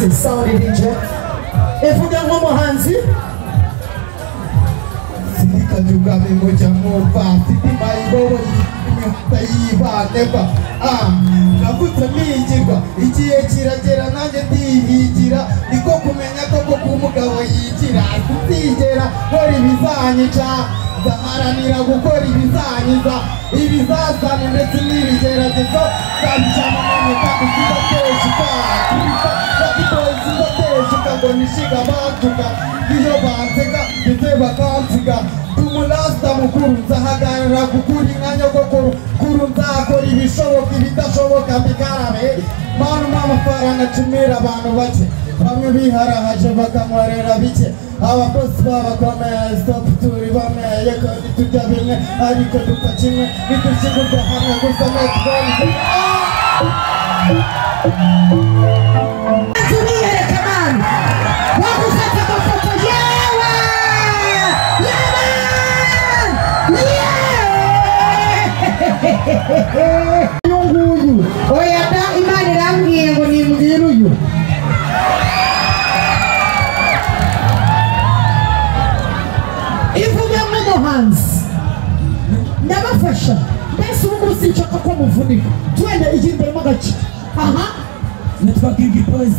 Hanzi Sound DJ ivuga nk'umuhanzi Sindikajuga mimoja mopa Siti maibobo Tayibaneba Navuze migirwa Igihe kiragera nanjye ndihigira Niko kumenya koko kumugabo yigira Kutigera kora ibizanyica Zaharanira gukora ibizanyiza Ibizazana ndetse n'ibigeragezo Zabicana none kandi zidateshuka Zidateshuka ngo nishiga bantuka Iyo banseka ndetse bakansiga Tumulasta mukuru nzahagarara gukura inkanya gukuru Kuru nzakora ibishoboka ibidashoboka mbigarabe Manu m'amafaranga acumira abantu bake Bamwe biharahaje bakamwarera bike Abakozi babakomeye stop turi bameye Kandi tujya bimwe ariko duka kimwe Nitushigurwa hamwe gusa metwari Tumiyereka mani Wagufata amafoto yewe Nguyu oya da Imana irambwiye ngo nimbwire uyu ivuge nk'umuhanzi ndabafasha mbese ubu ngubu sinshaka ko muvunika twende igimbemo gake aha Nitwa King Boys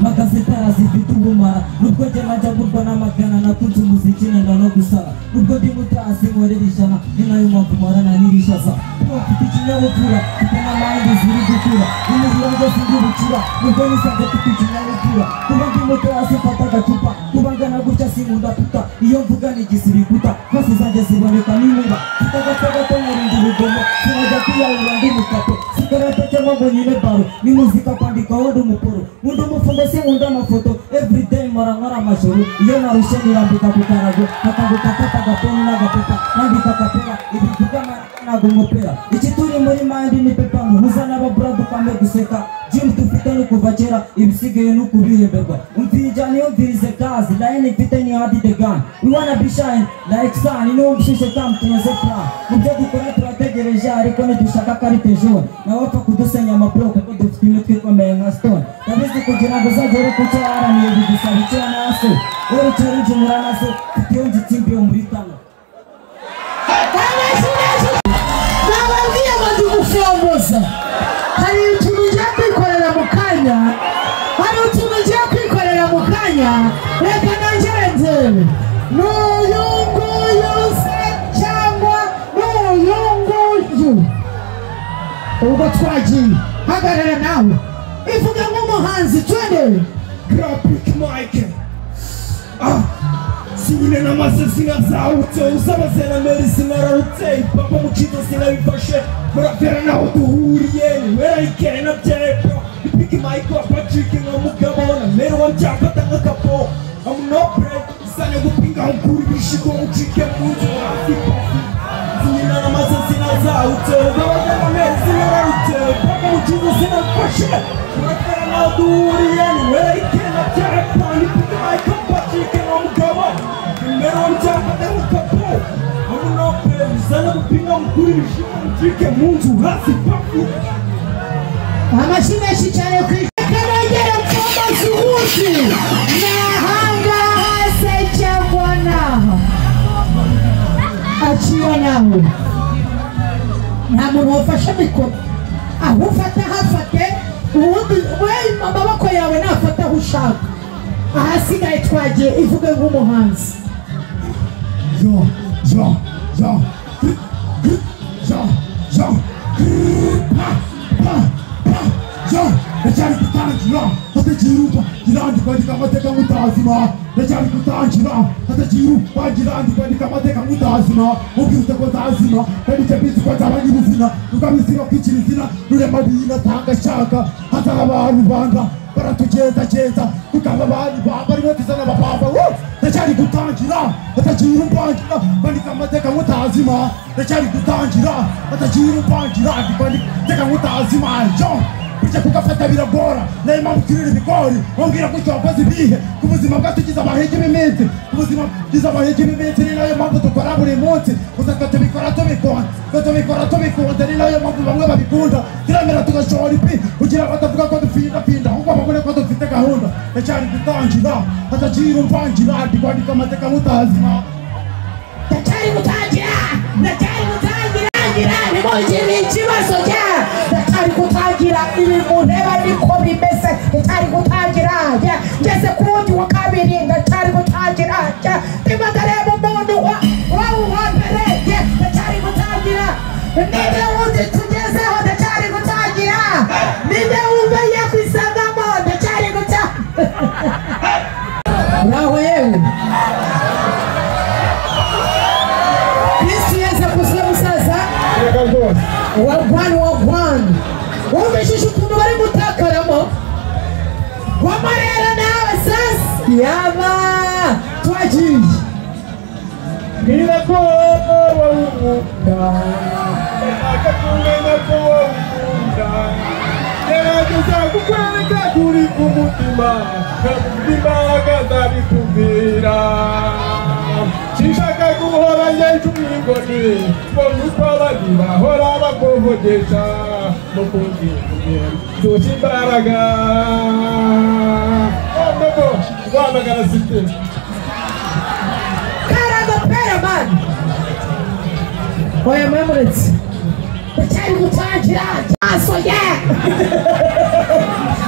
magazeta zifite ubumara nubwo njye najya gurwa n'amagana nakunze umuziki nenda no gusara nubwo ndi mutasi nkorera ijana ni nayo mpamvu mwarana n'irishaza mfite ikinyabupfura mfite n'amahanga ziri gukura n'umubiri rwose ndi bukira nubwo nisanze mfite ikinyabupfura kuba ndi mutasi mfata agacupa kuba ngana gutya sinkunda puta iyo mvuga n'igisirikuta hose zanjye ziboneka n'inkuba mfite agato gato nkarinda urugomo sinajya kwiyahura ndi mukato sigarata cyangwa ngo nyine baro ni muzika kwandika wundi umuporo wundi umufungo se wundi amafoto everyday mora nkora amajoro iyo narushe nirambika ku karago hakanguka mfata agapeni n'agapepa nandika akapera ibivuga ntabwo umupera iki turi muri mandi ni pepa muhuza n'ababura dukambe guseka Jim dufite no kuva kera ibisigaye no kubihemberwa umvija niyo mvirize kazi line mfite ni hadi the gun we wanna be shine like sun no ubishishe tam tunyeze plan mubyo dukora turategereje ariko ntidushaka karite jaune nawe apfa kudusenya amabloke ko dufite imitwe ikomeye nka stone ndabizi kugira ngo uzagere ku cyo waraniye bidusaba icyo naso uri challenge muranaso iyo nzitsimbiye muri tano nababwiye ngo ndi gufomboza hari utuntu ugiye kwikorera mu kanya reka nongere ndebe n'uyu nguyu se cyangwa n'uyu nguyu ubwo twagiye hagarara nawe ivuga nk'umuhanzi twende Graphic Mike Sinyine n'amase sinazawutse usaba sena meri sinararutse papa mukizo sinabifashe murapera naho duhuriye werayikere na byepo Big Mike wa Patrick n'umugabo na meri wa mcyafata nk'akapo amunopre isane gupinga ukuri bishigo ucike munzu hasi Sinyine n'amase sinazawutse usaba sena meri sinararutse papa mukizo sinabifashe murapera naho duhuriye werayikere na byepo Big Mike wa Patrick n'umugabo Mero mchapata ukapo Amunope Zana kupinga mkuri Mtrike munzu hasi pafu amashine shicaye kwikanogera mfoma zuhuzi nahanga hase cyangwa naha aciye nawe nta muntu wafashe mikoro aho ufata hafate ubundi amaboko yawe nafata aho ushaka ahasigaye twagiye ivuge nk'umuhanzi Yo Nachari kutangira hatajiruka jirandi kwandika amateka mutazima Nachari kutangira hatajiruka jirandi kwandika amateka mutazima Ubwirute ko zazima kandi cyabizi ko zabanye ubuzina Rukabisiga kwicira izina rurema bina tanga shaka hatara abantu banga baratugeza tukaba abantu bari batizana abapapa Nachari kutangira hatajiruka kwandika amateka mutazima Nachari kutangira hatajiruka kwandika amateka mutazima uje kugafata biragora nayo mpamvu kirira ibigori wambwira ko icyo wakoze ibihe ku buzima bwacu tugize amahirwe y'iminsi ku buzima tugize amahirwe y'iminsi ni nayo mpamvu dukora buri munsi gusa tubikora tubikunze ni nayo mpamvu bamwe babikunda turemera tugashora ipi kugira ngo batavuga ko dupinda ahubwo babone ko dufite gahunda ndacyari gutangira hatagira umvangira ndi kwandika amateka mutazima ndacyari gutangira nimugire ikibazo cya ndacyari gutangira ibi mureba niko bimeze ndacyari gutangira ngeze ku wundi wa kabiri ndacyari gutangira nibagareba umuntu wa mbere ndacyari gutangira ninde wundi tugezeho ndacyari gutangira ninde wumveye kwisangamo ndacyari gutangira uraho yewe wagwan wumvishije ukuntu bari gutakaramo wamarera nawe sasa yaba twagiye ngira ko wawukunda akakumenya ko wawukunda gerageza kukwereka kuri ku mutima imbaraga zabikubwira sinshaka guhora ngenje umwingoni mbona uko abandi bahora bakuvugisha mukundi byose imbaraga nubwo wamagana sisiteme karagapera mani oya mwemuretse ndacyari gutangira amaso ye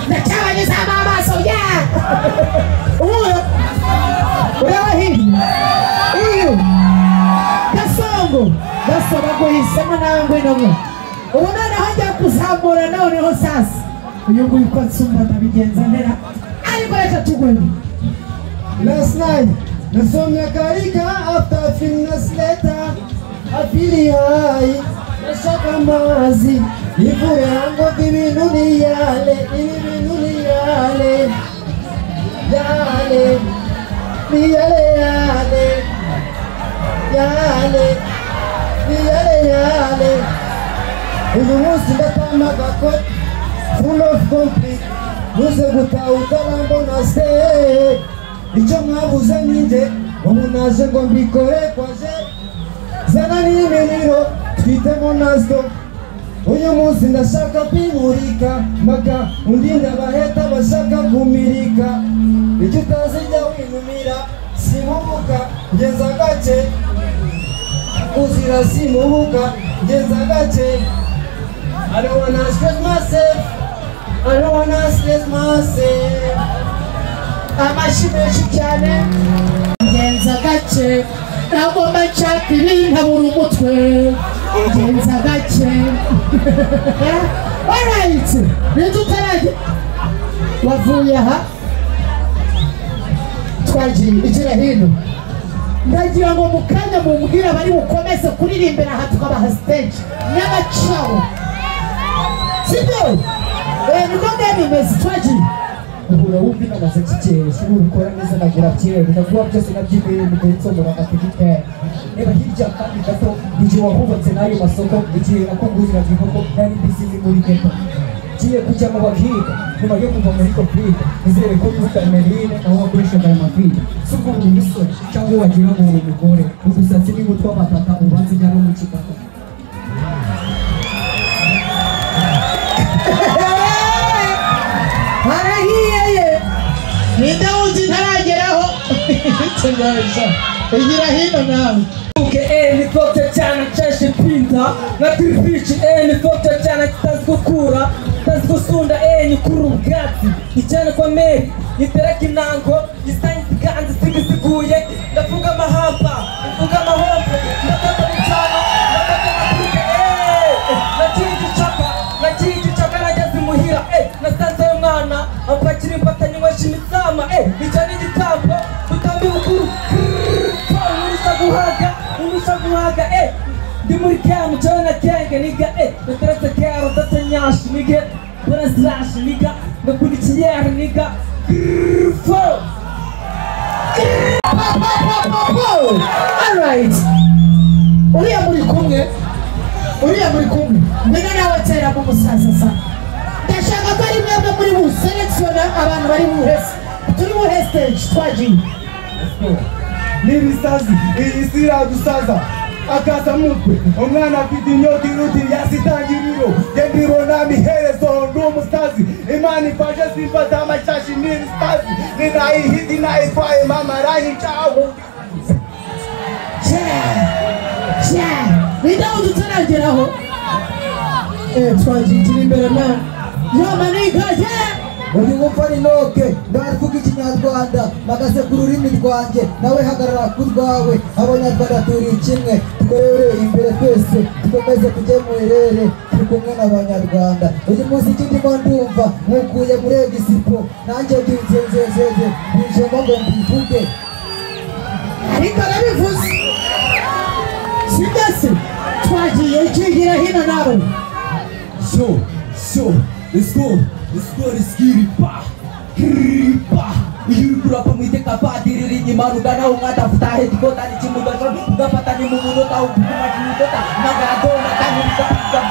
ndacyabanyuzamo amaso ye ureba hirya uyu gasongo gasaba guhisemo nawe ngwino ubu noneho njya kuzamura noneho sasa uyu nguyu ko nsumba ndabigenza ntera ariko reka tugwemo. Last night, nasomya karika after fitness later I feel high, nashaka amazi ivuye hango ibintu ni yale uyu munsi ndatamaga ko full of conflict muze gutahuka mbona se icyo mwabuze ninjye ubu naje ngo mbikore kwaje zana n'imiriro twitemo nazo uyu munsi ndashaka kwimurika mpaka undi ndabaheta bashaka kumirika icyo utazi jya winumira simubuka ngenza gake uzira simubuka ngenza gake I don't wanna stress myself amashyi menshi cyane ngenza gake nagomba nshaka ibintu abura umutwe ngenza gake alright ninde utarajya wavuye aha twagiye igira hino ndagira ngo mu kanya mumbwire abari bukomeze kuririmbira aha tukabaha stage n'abacaho sibyo niko bimeze twagiye uhura wumva inamaze kikesha ubikora neza nagira byere ndavuga byose nabyibere mukunsomora amategeko reba hirya kandi gato igihe wahubatse n'ayo masoko igihe nakugurira igikoko nari mbizi muri ghetto kiye kujyamo bakiga nyuma yo kuva muri covid nizere ko yuka Merine aho wakoreshaga aya mavide si ubwo buri musore cyangwa wagira ngo uri umugore udusatsi n'umutwe w'amatata ubanza ujyana mu kiganza ninde wuzi ntarageraho igira hino nawe ni foto cyane cyashe pinda na trifici ni foto cyane kitazi gukura kitazi gusunda nyikuru ubwatsi icyane kwa meri nitereka intango isanyi ziganze sigisiguye ndavuga amahamba ndavuga amahombe ndatoka bicana naciye igicaka nageze imuhira nasanze ayo mwana apakira imbatanye nywesha imitsama icyo ni igitambo utambi bukuru unusa guhaga ndi muri kamu cyawe na kenge niga nateretse kero ndetse nyashi nige bora slash niga ndakurikiye niga alright uriya muri kumwe mbega nawe tera mu musaza sa ndashaka ko tubwira abantu bari mu hese turi mu hestage twagiye n'ibisazi iyi si iradusaza akaza mutwe umwana afite inyota iruti yasitangiriro yendibona miherezo n'umusazi imana ifashe simfata amashashi n'ibisazi ninayihidi nayitwaye mama arayicaho Nida udutarageraho twagiye turi imbere nawe yamaniga uri gupfa n'inoke ndavuga ikinyarwanda magaze ku rurimi rwanjye nawe hagarara ku rwawe abanyarwanda turi kimwe twerere imbere twese dukomeze tujye mu irere turi kumwe n'abanyarwanda uyu munsi icyo ndimo ndumva nkukuye muri egisipo nanjye byinzezezeze bijemo ngo mbivuge ariko arabivuze sibyo se twagiye ukigira hino nawe let's go, let's get it, pa, kripa. Iyo kurapa mwiteka padiri nyima rugana umata futahe tikota ni chimuda shon ugapata ni mumuno ta ukuma chimutota nagato nakani nikapika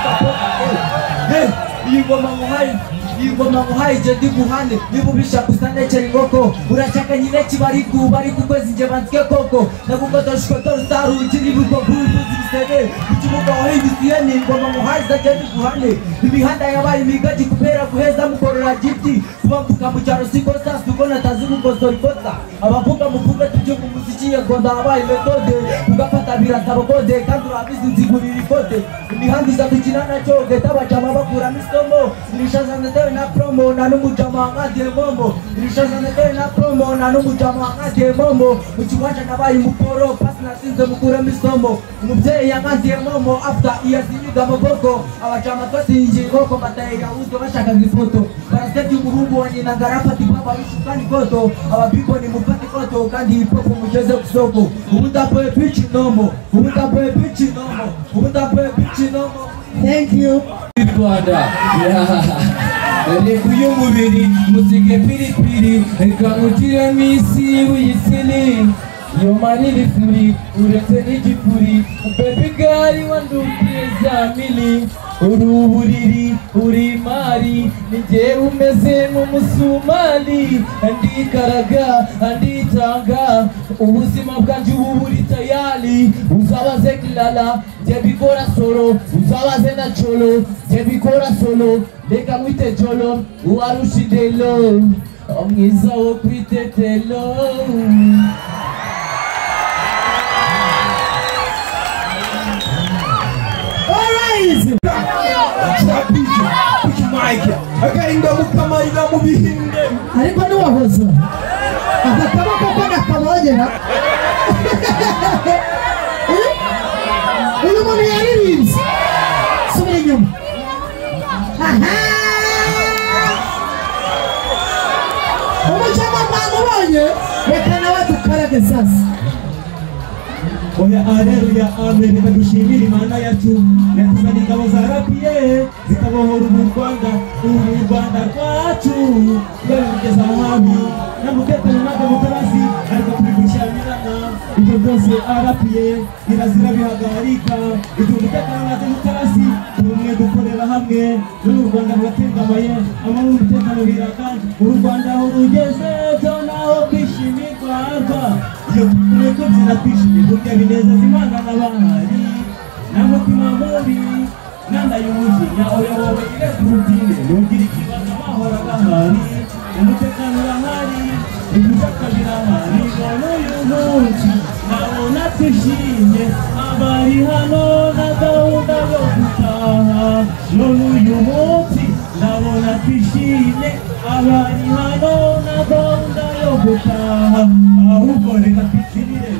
Yego mamuhaye jendi guhane nibubisha kusane chengoko urachaka nyine kibariku bari kukwezi nje banzike koko nakukoto shikoto saru jini buko buzu zibisebe uchimuka wahibisiyeni ngoma muhaye za jendi guhane imihanda yabaye imigaji kupera guheza mukorora jiti kubambuka mucyaro sikosa sukona tazimu kosorikosa abavuga muvuga tujye mu muziki yagonda abaye metode ugafata birasaba kode kandi urabizi nzigurira ikote imihanda iza dukina nacyo geta bacama bakura misomo irishaza ndewe na promo na numujama ngade mombo irishaza ndewe na promo na numujama ngade mombo ukiwacha nabaye mukoro pasi nasinze mukura misomo umubyeyi yangade mombo after iyazinyiga maboko abacama twasinje ngoko batayira uzo bashaka ifoto barasebye umuhungu wa nyina ngarafati baba bishukani koto ababibo ni mupati koto kandi ipopo mugeze kusoko ubutapoe pichi nomo thank you Rwanda Rekuyo mubiri musike piripiri Kamutira misi uyisini Yomaniri furi urete n'igipuri Baby girl wandukiye za mili Uruburiri urimari Nije umeze nk'umusumali Andikaraga anditanga Ubuzima bwanjye ubu buri tayali Uzabaze kilala Jebikora solo Uzabaze na cholo Jebikora solo Leka mwite jolo Uwarushidelo Omwiza wo kwitetelo agahinda mukamarira mu bihinde ariko niwahoza akaboko ko nakabongera uyu muntu yaririmbye subira inyuma umucamo mwamubonye reka nawe dukarage sasa oya aleluya amen reka dushimire imana yacu yatuzanye ingabo za rapiye zikabohora u Rwanda rwacu rwari kugeza habi n'umutekano ntabwo mutarazi ariko turi gushyamirana ibyo byose arapiye irazira bihagarika ibyo umutekano ntabwo mutarazi tumwe dukorera hamwe n'u Rwanda ruratengamaye amahoro umutekano biraganje u Rwanda aho rugeze byo naho kwishimirwa iyo tureko zinakwishimye burya bineza zimana n'abahari n'umutima mubi nandaye umujinya oya wowe irekurutine nugira ikibazo amahoro agahari umutekano urahari ibishaka birahari none uyu munsi nabona twishimye abari hano na gahunda yo gutaha none uyu munsi nabona twishimye abari hano na gahunda yo gutaha ahubwo reka twikinire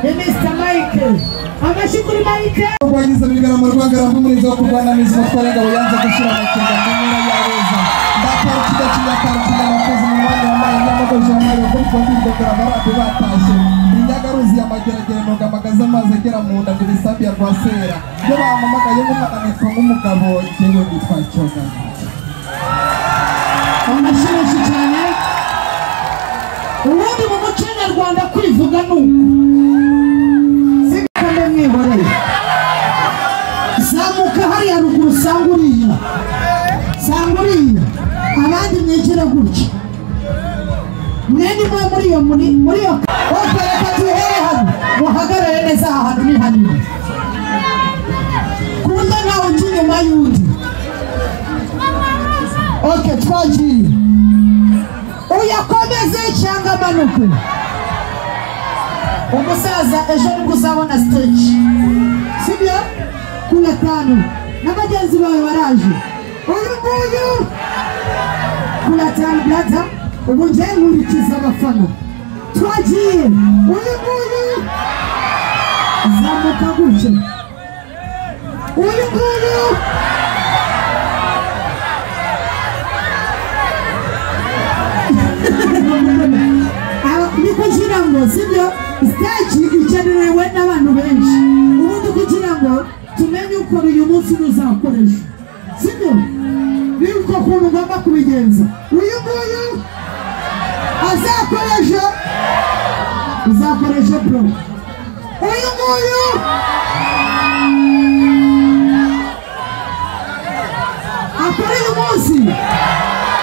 Mr. Michael amashukuri Michael Rwagize bigarama rwagara n'umurizo wo kurwana n'izima twarenga uyanze gushira amakenga n'umura yareza ndakara kidakina nakoze mu mwanya wambaye n'amagoje wambaye kuri konti dokora barate batashe inyagaruzi y'amageragere no gamagaza amazi agera mu nda ndirisabi ya Rwasera byo bamamagaye nk'umwana nitwa nk'umugabo jewe nitwa Cyoga amashusho cyane ubundi mu muco nyarwanda kwivuga nuko sikane mwihoreye zamuka hariya ruguru usanga uriya mwa muri yo reka tuhere hano muhagarare neza ahantu ni hanini ku buryo ntawe ujya inyuma y'undi. Okay, twagiye uyakomeze cyangwa amanuke. Umusaza ejo nibwo uzabona stage sibyo kula tano na bagenzi bawe baraje uyu nguyu kula tano brother ubu ngiye nkurikiza abafana twagiye uyu nguyu zamuka gutya uyu nguyu ni kugira ngo sibyo stage ikenewe n'abantu benshi ubundi kugira ngo tumenye uko uyu munsi uzakoresha sibyo niko kuntu ugomba kubigenza. Uyu nguyu uzakoresha bro uyu nguyu akora uyu munsi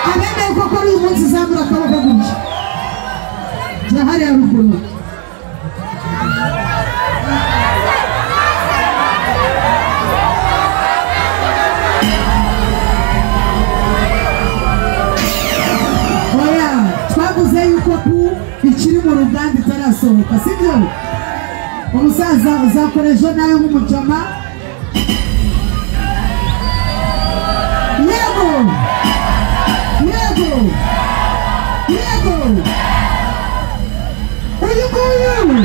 abemeye ko akora uyu munsi zamura akaboko gutya jya hariya ruguru. Oya twavuze yuko ikiri mu ruganda itarasohoka sibyo umusaza uzakoresha nawe nk'umujama. Yego uyu nguyu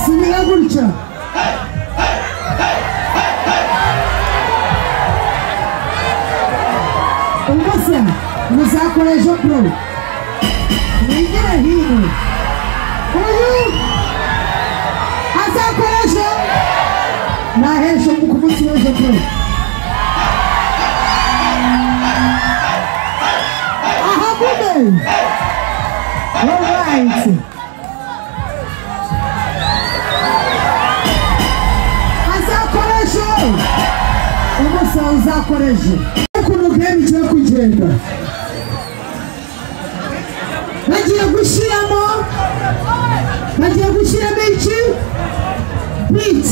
simira gutya umusa muzakoresha bro wigire hino uyu azakoresha nahesha mu kumunsi w'ejo bro ahagume alright azakoresha umusa uzakoresha ukuntu game igiye kugenda bagiye gushyiramo iki beat